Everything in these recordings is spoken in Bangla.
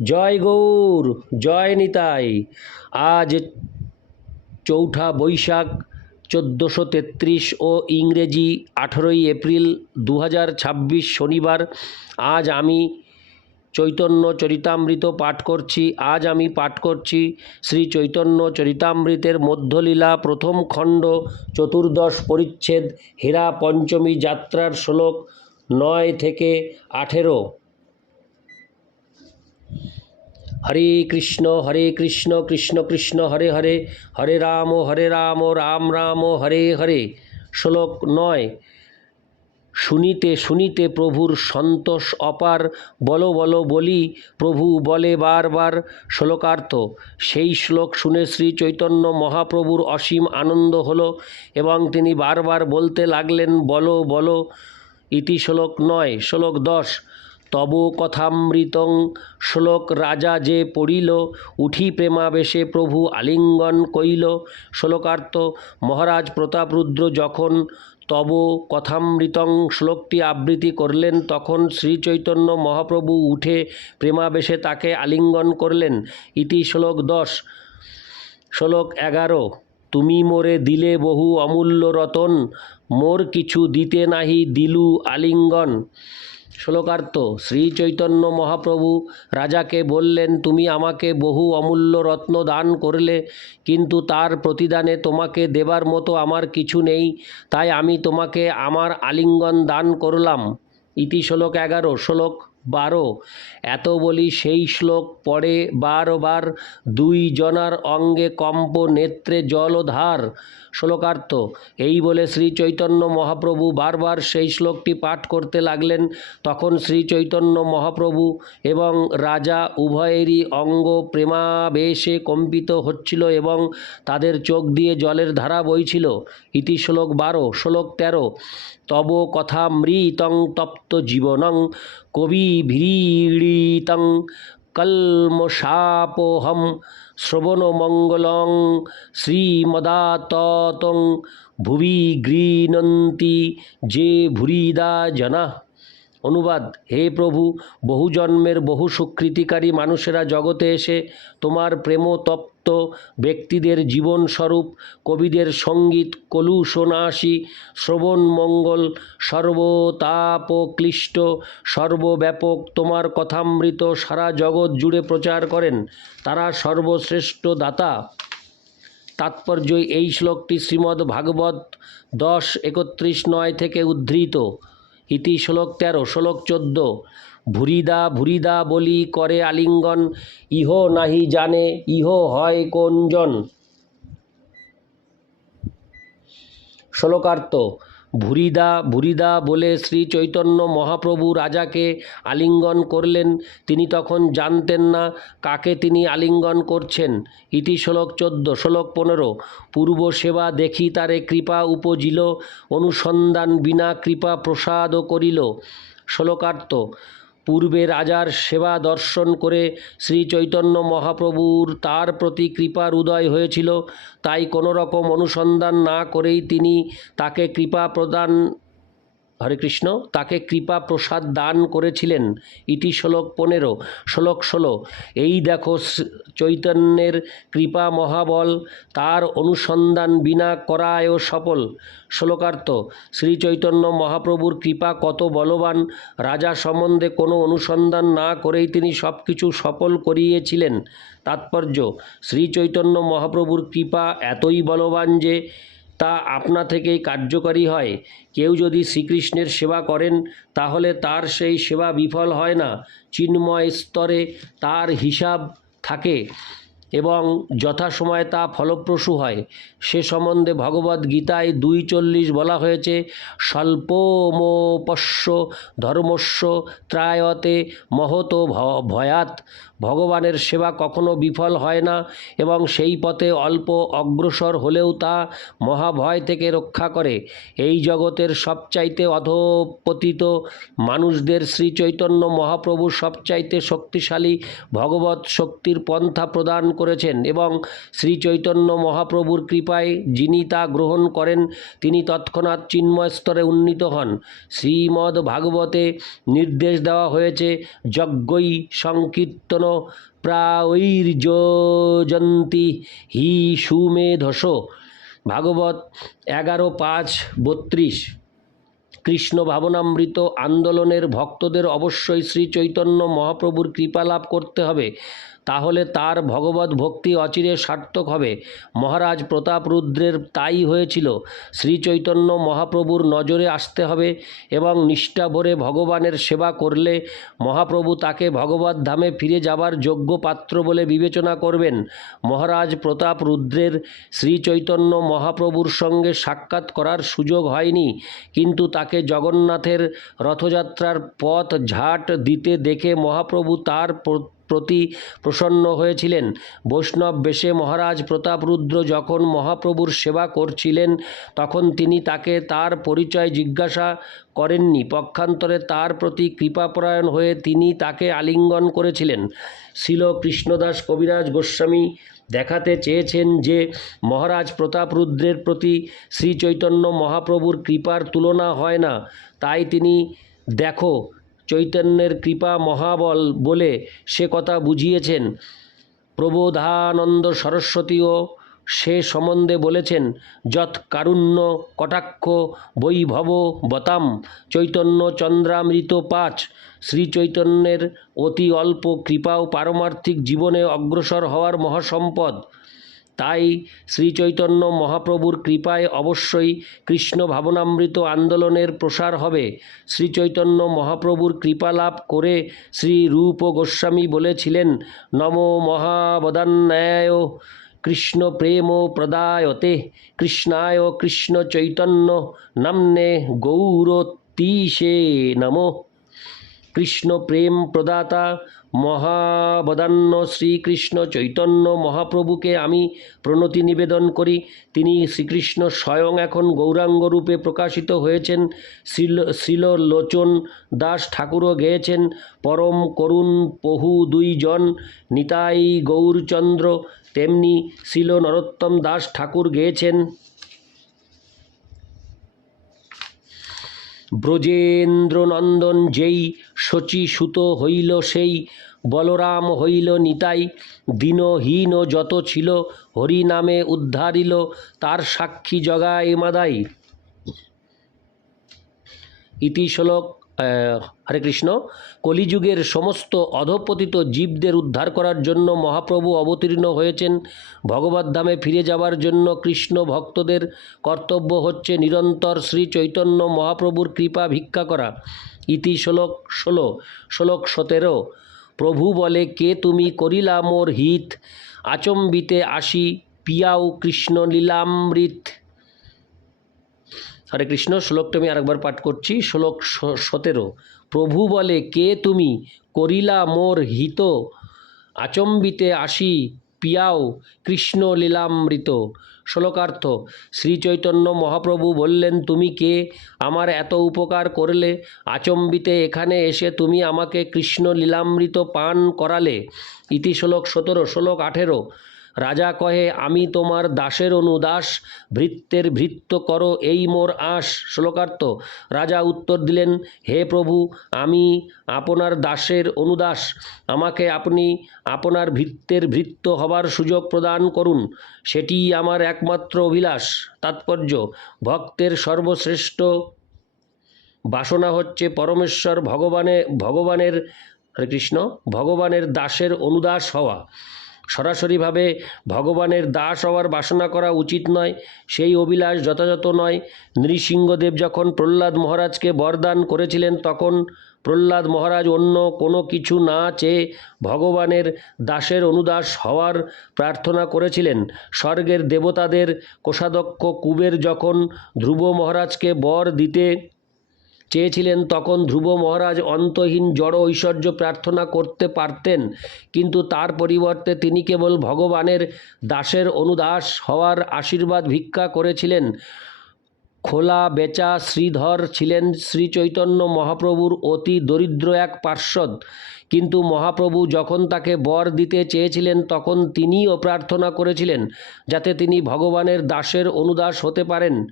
জয় গৌর, জয় নিতাই। আজ চৌঠা বৈশাখ 1433 ও ইংরেজি 18ই এপ্রিল 2026 শনিবার। আজ আমি চৈতন্য চরিতামৃত পাঠ করছি। আজ আমি পাঠ করছি শ্রী চৈতন্য চরিতামৃতের মধ্যলীলা প্রথম খণ্ড, চতুর্দশ পরিচ্ছেদ, হীরা পঞ্চমী যাত্রার শ্লোক 9 থেকে 18। হরে কৃষ্ণ কৃষ্ণ কৃষ্ণ হরে হরে, হরে রাম রাম রাম হরে হরে। শ্লোক 9। শুনিতে শুনিতে প্রভুর সন্তোষ অপার, বলো বলো বলি প্রভু বলে বারবার। শ্লোকার্থ। সেই শ্লোক শুনে শ্রী চৈতন্য মহাপ্রভুর অসীম আনন্দ হলো এবং তিনি বারবার বলতে লাগলেন, বলো বলো। ইতি শ্লোক 9। শ্লোক 10। তব কথামৃতং। শ্লোক। রাজা যে পড়িল, উঠি প্রেমাবেশে প্রভু আলিঙ্গন কইল। শ্লোকার্থ। মহারাজ প্রতাপরুদ্র যখন তব কথামৃতং শ্লোকটি আবৃত্তি করলেন, তখন শ্রীচৈতন্য মহাপ্রভু উঠে প্রেমাবেশে তাকে আলিঙ্গন করলেন। ইতি শ্লোক 10। শ্লোক 11। তুমি মোরে দিলে বহু অমূল্য রতন, মোর কিছু দিতে নাহি দিলু আলিঙ্গন। শ্লোকার্থ। শ্রী চৈতন্য মহাপ্রভু রাজাকে বললেন, তুমি আমাকে বহু অমূল্য রত্ন দান করলে, কিন্তু তার প্রতিদানে তোমাকে দেবার মতো আমার কিছু নেই, তাই আমি তোমাকে আমার আলিঙ্গন দান করলাম। ইতি শ্লোক 11। শ্লোক 12। এত বলি সেই শ্লোক পড়ে বারবার, দুই জনার অঙ্গে কম্প, নেত্রে জলধার। শ্লোকার্থ। এই বলে শ্রী চৈতন্য মহাপ্রভু বারবার সেই শ্লোকটি পাঠ করতে লাগলেন। তখন শ্রী চৈতন্য মহাপ্রভু এবং রাজা উভয়েরই অঙ্গ প্রেমাবেশে কম্পিত হচ্ছিল এবং তাদের চোখ দিয়ে জলের ধারা বইছিল। ইতি শ্লোক 12। শ্লোক 13। তব কথামৃতং তপ্ত জীবনং, কবি ভীড়িতং কল্মষাপোহম, শ্রবণমঙ্গলং শ্রীমদাততং ভুবি গৃণন্তি যে ভুরিদা জনা। অনুবাদ। হে প্রভু, বহু জন্মের বহু সুকৃতিকারী মানুষেরা জগতে এসে তোমার প্রেমতপ্ত ব্যক্তিদের জীবনস্বরূপ কবিদের সঙ্গীত কলুষনাশী শ্রবণ মঙ্গল সর্বতাপক্লিষ্ট সর্বব্যাপক তোমার কথামৃত সারা জগৎ জুড়ে প্রচার করেন। তারা সর্বশ্রেষ্ঠ দাতা। তাৎপর্য। এই শ্লোকটি শ্রীমদ্ ভাগবত 10:31-9 থেকে উদ্ধৃত। ইতি শ্লোক 13। শ্লোক 14। ভুরিদা ভুরিদা বলি করে আলিঙ্গন, ইহ নাহি জানে ইহ হয় কোনজন। শ্লোকার্থ। ভুরিদা ভুরিদা বলে শ্রী চৈতন্য মহাপ্রভু রাজাকে আলিঙ্গন করলেন। তিনি তখন জানতেন না কাকে তিনি আলিঙ্গন করছেন। ইতি শ্লোক 14। শ্লোক 15। পূর্ব সেবা দেখি তারে কৃপা উপজিল, অনুসন্ধান বিনা কৃপা প্রসাদ করিল। শ্লোকার্থ। পূর্বে রাজার সেবা দর্শন করে শ্রী চৈতন্য মহাপ্রভুর তার প্রতি কৃপার উদয় হয়েছিল, তাই কোনো রকম অনুসন্ধান না করেই তিনি তাকে কৃপা প্রদান হরে কৃষ্ণ তাকে কৃপা প্রসাদ দান করেছিলেন। ইতি শ্লোক 15। শ্লোক 16। এই দেখো চৈতন্যের কৃপা মহাবল, তার অনুসন্ধান বিনা করায়ও সফল। শ্লোকার্থ। শ্রী চৈতন্য মহাপ্রভুর কৃপা কত বলবান! রাজা সম্বন্ধে কোনো অনুসন্ধান না করেই তিনি সব কিছু সফল করিয়েছিলেন। তাৎপর্য। শ্রী চৈতন্য মহাপ্রভুর কৃপা এতই বলবান যে তা আপনা থেকেই কার্যকারী হয়। কেউ যদি শ্রীকৃষ্ণের সেবা করেন, তাহলে তার সেই সেবা বিফল হয় না। চিন্ময় স্তরে তার হিসাব থাকে এবং যথাসময়ে তা ফলপ্রসূ হয়। সে সম্বন্ধে ভগবদ্গীতায় 2:40 বলা হয়েছে, স্বল্পমোপস্য ধর্মস্য ত্রায়তে মহতো ভয়াৎ। ভগবানের সেবা কখনো বিফল হয় না এবং সেই পথে অল্প অগ্রসর হলেও তা মহাভয় থেকে রক্ষা করে। এই জগতের সবচাইতে অধঃপতিত মানুষদের শ্রী চৈতন্য মহাপ্রভু সবচাইতে শক্তিশালী ভগবৎ শক্তির পন্থা প্রদান করেছেন এবং শ্রী চৈতন্য মহাপ্রভুর কৃপায় যিনি তা গ্রহণ করেন তিনি তৎক্ষণাৎ চিন্ময় স্তরে উন্নীত হন। শ্রীমদ্ ভাগবতে নির্দেশ দেওয়া হয়েছে যজ্ঞৈ সংকীর্তন প্রায়ৈর্যোজন্তি হি সুমেধস। ভাগবত 11:5-32। কৃষ্ণ ভাবনামৃত আন্দোলনের ভক্তদের অবশ্যই শ্রী চৈতন্য মহাপ্রভুর কৃপা লাভ করতে হবে, তাহলে তার ভগবত ভক্তি অচিরে সার্থক হবে। মহারাজ প্রতাপরুদ্রের তাই হয়েছিল। শ্রী চৈতন্য মহাপ্রভুর নজরে আসতে হবে এবং নিষ্ঠা ভরে ভগবানের সেবা করলে মহাপ্রভু তাকে ভগবত ধামে ফিরে যাবার যোগ্য পাত্র বলে বিবেচনা করবেন। মহারাজ প্রতাপরুদ্রের শ্রী চৈতন্য মহাপ্রভুর সঙ্গে সাক্ষাৎ করার সুযোগ হয়নি, কিন্তু তাকে জগন্নাথের রথযাত্রার পথ ঝাঁট দিতে দেখে মহাপ্রভু তার প্রতি প্রসন্ন হয়েছিলেন। বৈষ্ণব বেশে মহারাজ প্রতাপরুদ্র যখন মহাপ্রভুর সেবা করছিলেন তখন তিনি তাকে তার পরিচয় জিজ্ঞাসা করেননি। পক্ষান্তরে তার প্রতি কৃপাপরায়ণ হয়ে তিনি তাকে আলিঙ্গন করেছিলেন। শ্রীল কৃষ্ণদাস কবিরাজ গোস্বামী দেখাতে চেয়েছেন যে মহারাজ প্রতাপরুদ্রের প্রতি শ্রী চৈতন্য মহাপ্রভুর কৃপার তুলনা হয় না, তাই তিনি দেখো চৈতন্যের কৃপা মহাবল বলে সে কথা বুঝিয়েছেন। প্রবোধানন্দ সরস্বতীও সে সম্বন্ধে বলেছেন যৎ কারুণ্য কটাক্ষ বৈভব বতাম চৈতন্য চন্দ্রামৃত 5। শ্রী চৈতন্যের অতি অল্প কৃপাও পারমার্থিক জীবনে অগ্রসর হওয়ার মহাসম্পদ। তাই শ্রী চৈতন্য মহাপ্রভুর কৃপায় অবশ্যই কৃষ্ণ ভাবনামৃত আন্দোলনের প্রসার হবে। শ্রী চৈতন্য মহাপ্রভুর কৃপা লাভ করে শ্রী রূপ গোস্বামী বলেছিলেন নমো মহাবদান্যায় কৃষ্ণ প্রেম প্রদায়তে কৃষ্ণায় কৃষ্ণ চৈতন্য নাম্নে গৌরতীশে নমো। কৃষ্ণ প্রেম প্রদাতা মহাবদান্য শ্রীকৃষ্ণ চৈতন্য মহাপ্রভুকে আমি প্রণতি নিবেদন করি। তিনি শ্রীকৃষ্ণ স্বয়ং এখন গৌরাঙ্গ রূপে প্রকাশিত হয়েছেন। শ্রীলোচন দাস ঠাকুরও গেয়েছেন পরম করুণ পহু 2 জন নিতাই গৌরচন্দ্র। তেমনি শ্রীল নরোত্তম দাস ঠাকুর গেয়েছেন ব্রজেন্দ্রনন্দন যেই শচীসুত হইল সেই বলরাম হইল নিতাই দীনহীন যত ছিল হরি নামে উদ্ধারিল তার সাক্ষী জগায় মাদাই। ইতি শ্লোক। হরে কৃষ্ণ। কলিযুগের সমস্ত অধঃপতিত জীবদের উদ্ধার করার জন্য মহাপ্রভু অবতীর্ণ হয়েছেন। ভগবদ্ধামে ফিরে যাবার জন্য কৃষ্ণ ভক্তদের কর্তব্য হচ্ছে নিরন্তর শ্রী চৈতন্য মহাপ্রভুর কৃপা ভিক্ষা করা। ইতি শ্লোক 16। শ্লোক 17। প্রভু বলে কে তুমি করিলা মোর হিত আচম্বিতে আসি পিয়াও কৃষ্ণ লীলামৃত। হরে কৃষ্ণ। শ্লোকটা আমি আরেকবার পাঠ করছি। শ্লোক 17। প্রভু বলে কে তুমি করিলা মোর হিত আচম্বিতে আসি পিয়াও কৃষ্ণ লীলামৃত। শ্লোকার্থ। শ্রী চৈতন্য মহাপ্রভু বললেন তুমি কে, আমার এত উপকার করলে, আচম্বিতে এখানে এসে তুমি আমাকে কৃষ্ণ লীলামৃত পান করালে। ইতি শ্লোক 17। শ্লোক 18। রাজা কহে আমি তোমার দাসের অনুদাস, ভৃত্যের ভৃত্য করো এই মোর আশ। শ্লোকার্থ। রাজা উত্তর দিলেন হে প্রভু, আমি আপনার দাসের অনুদাস, আমাকে আপনি আপনার ভৃত্যের ভৃত্য হবার সুযোগ প্রদান করুন, সেটিই আমার একমাত্র অভিলাষ। তাৎপর্য। ভক্তের সর্বশ্রেষ্ঠ বাসনা হচ্ছে পরমেশ্বর ভগবানের হরে কৃষ্ণ ভগবানের দাসের অনুদাস হওয়া। সরাসরিভাবে ভগবানের দাস হওয়ার বাসনা করা উচিত নয়, সেই অভিলাষ যথাযথ নয়। নৃসিংহদেব যখন প্রহ্লাদ মহারাজকে বরদান করেছিলেন তখন প্রহ্লাদ মহারাজ অন্য কোনো কিছু না চেয়ে ভগবানের দাসের অনুদাস হওয়ার প্রার্থনা করেছিলেন। স্বর্গের দেবতাদের কোষাধ্যক্ষ কুবের যখন ধ্রুব মহারাজকে বর দিতে চেয়েছিলেন তখন ধ্রুব মহারাজ অন্তহীন জড় ঐশ্বর্য প্রার্থনা করতে পারতেন, কিন্তু তার পরিবর্তে তিনি কেবল ভগবানের দাসের অনুদাস হওয়ার আশীর্বাদ ভিক্ষা করেছিলেন। খোলা বেচা শ্রীধর ছিলেন শ্রী চৈতন্য মহাপ্রভুর অতি দরিদ্র এক পার্ষদ, কিন্তু মহাপ্রভু যখন তাকে বর দিতে চেয়েছিলেন তখন তিনিও প্রার্থনা করেছিলেন যাতে তিনি ভগবানের দাসের অনুদাস হতে পারেন।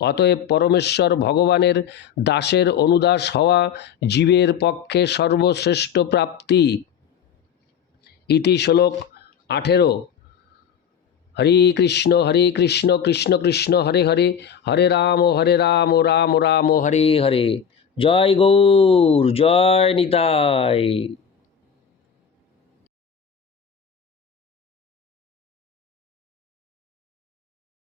অতএব পরমেশ্বর ভগবানের দাসের অনুদাস হওয়া জীবের পক্ষে সর্বশ্রেষ্ঠ প্রাপ্তি। ইতি শ্লোক 18। হরে কৃষ্ণ কৃষ্ণ কৃষ্ণ হরে হরে, হরে রাম রাম রাম হরে হরে। জয় গৌর, জয় নিতাই।